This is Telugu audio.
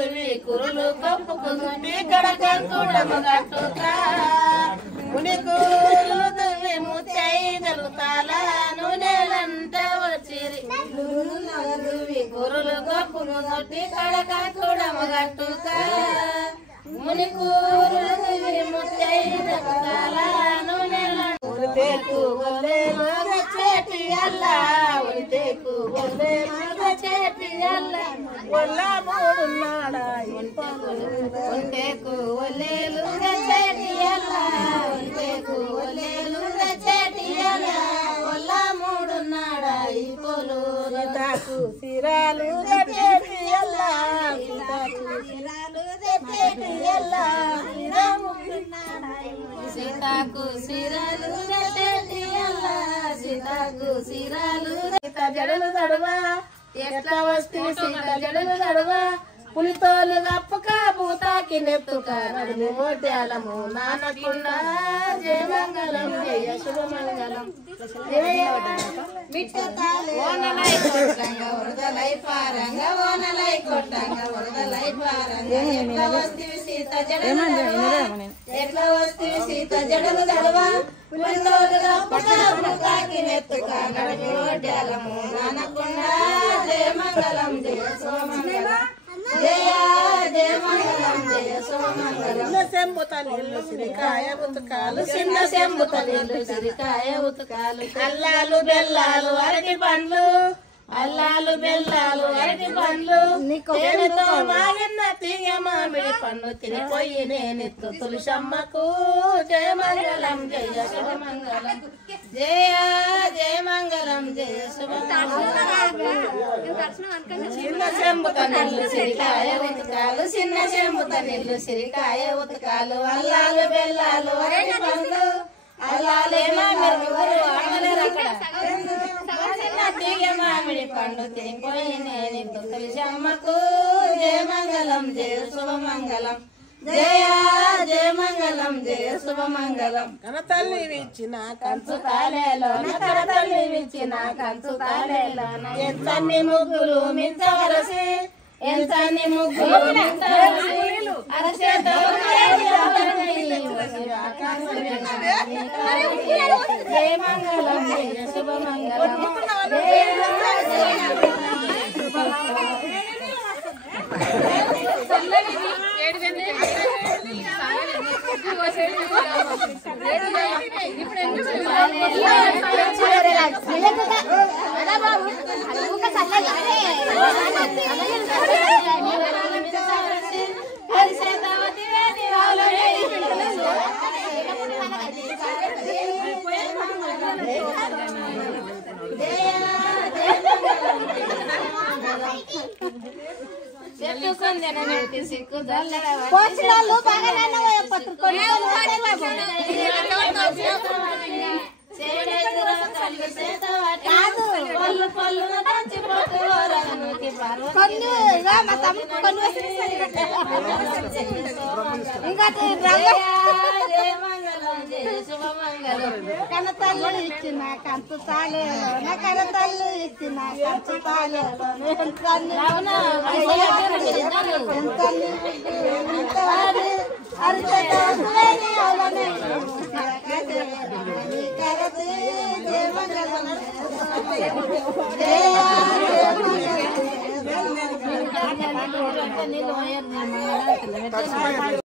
తువి కురులు కప్పుకుంది కడకంకుడమగట్టుక ముని కూరులు తువి ముత్తైదలు తాళ నూనెలంట వచ్చిరి తువి కురులు కప్పుకుంది కడకంకుడమగట్టుక ముని కూరులు తువి ముత్తైదలు తాళ నూనెలంట ఉరితేకు వల్లేలు చెట్టి అల్లా ఉరితేకు వల్లేలు చెట్టి అల్లా ఒళ్ళ మూడున్నాడా ఒంటేకు వల్లేలు చెట్టి అల్లా ఒంటేకు వల్లేలు చెట్టి అల్లా ఒళ్ళ మూడున్నాడా ఈ పొలు సీతాకు సిరాలు చెట్టి అల్లా సీతాకు సిరాలు చెట్టి అల్లా సీతాకు సిరాలు చెట్టి అల్లా సీతాకు సిరాలు సీత జడలు తడవా ఎట్లా వస్తే సీత జడలు తడవా పులితోలు తప్పక భూతాకి నెప్పుక నడుము ఓట్యాలము నానకుండా జయమంగళం జయ శుభమంగళం ఓనలై కొట్టంగా వరదలై పారంగా ఓనలై కొట్టంగా వరదలై పారంగా ఎట్లా వస్తే సీత జడలు ఎట్లా వస్తే సీత జడలు తడవా పులితోలు తప్పక భూతాకి నెప్పుక నడుము ఓట్యాలము నానకుండా జయమంగళం జయ శుభమంగళం జయ జయ మంగళం జయ శుభమంగళం శంభుత నీళ్ళు సిరికాయ ఉతకాలు చిన్న శంభుత నీళ్ళు సిరికాయ ఉతకాలు అల్లాలు బెల్లాలు అరటి పండ్లు అల్లాలు బెల్లాలు అరటి పండ్లు తేనెతో మాగిన తీగ మామిడి పండు తినిపోయి నేనెత్తు తులసమ్మకు జయ మంగళం జయ శుభమంగళం జయ జయ మంగళం జయ శుభమంగళం చిన్న చెంబుత నీళ్ళు సిరికాయ ఉతకాలు చిన్న చెంబుత నీళ్ళు సిరికాయ ఉతకాలు అల్లాలు బెల్లాలు అరటి పండ్లు అల్లాలే తీగ మామిడి పండు తినిపోయి నేనెత్తు తులసమ్మకు జయ మంగళం జయ శుభమంగళం జయ జయ మంగళం జయ శుభమంగళం కనతల్లి విచ్చిన కంచు తాళేలోన కనతల్లి విచ్చిన కంచు తాళేలోన ఎంతన్ని ముగ్గులు మించవరసి ఎంతన్ని ముగ్గులు మించవరసి అరచేతో జయ మంగళం జయ శుభమంగళం పోషణలు బాగా కాదు పళ్ళు పళ్ళు కొన్ని మా తమ్ముడు కొన్ని ఇంకా కనతల్లు ఇచ్చిన కంచు తాళేలోన కనతల్లు ఇచ్చిన కంచు తాళేలోన